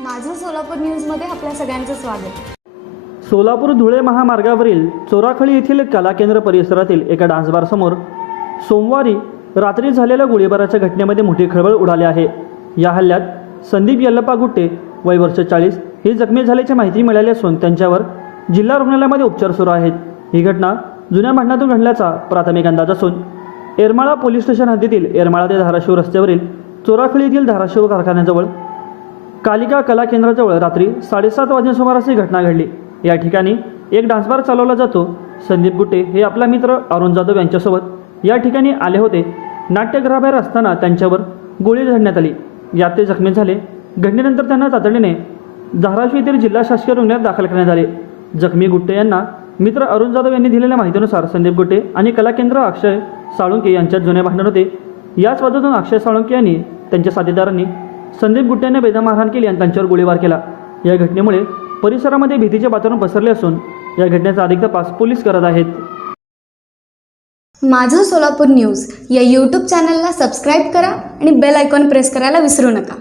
माझं सोलापूर न्यूजमध्ये आपल्या सगळ्यांचं स्वागत. सोलापूर धुळे महामार्गावरील चोराखळी येथील कला केंद्र परिसरातील एका डान्सबारसमोर सोमवारी रात्री झालेल्या गोळीबाराच्या घटनेमध्ये मोठी खळबळ उडाली आहे. या हल्ल्यात संदीप यल्लप्पा गुट्टे वय वर्ष चाळीस हे जखमी झाल्याची माहिती मिळाली असून त्यांच्यावर जिल्हा रुग्णालयामध्ये उपचार सुरू आहेत. ही घटना जुन्या भांडणातून घडल्याचा प्राथमिक अंदाज असून येरमाळा पोलीस स्टेशन हद्दीतील येरमाळा ते धाराशिव रस्त्यावरील चोराखळी येथील धाराशिव कारखान्याजवळ कालिका कला केंद्राजवळ रात्री साडेसात वाजे सुमारास ही घटना घडली. या ठिकाणी एक डान्सबार चालवला जातो. संदीप गुट्टे हे आपला मित्र अरुण जाधव यांच्यासोबत या ठिकाणी आले होते. नाट्यगृहाबाहेर असताना त्यांच्यावर गोळी झाडण्यात आली. यात ते जखमी झाले. घटनेनंतर त्यांना तातडीने धाराशिव येथील जिल्हा शासकीय रुग्णालयात दाखल करण्यात आले. जखमी गुट्टे यांना मित्र अरुण जाधव यांनी दिलेल्या माहितीनुसार संदीप गुट्टे आणि कला केंद्र अक्षय साळुंके यांच्यात जुने भांडण होते. याच वादातून अक्षय साळुंके यांनी त्यांच्या साथीदारांनी संदीप गुट्टे बेदमारहाण केली आणि त्यांच्यावर गोळीबार केला. या घटनेमुळे परिसरामध्ये भीतीचे वातावरण पसरले असून या घटनेचा अधिक तपास पोलीस करत आहेत. माझं सोलापूर न्यूज या यूट्यूब चॅनलला सबस्क्राईब करा आणि बेल आयकॉन प्रेस करायला विसरू नका.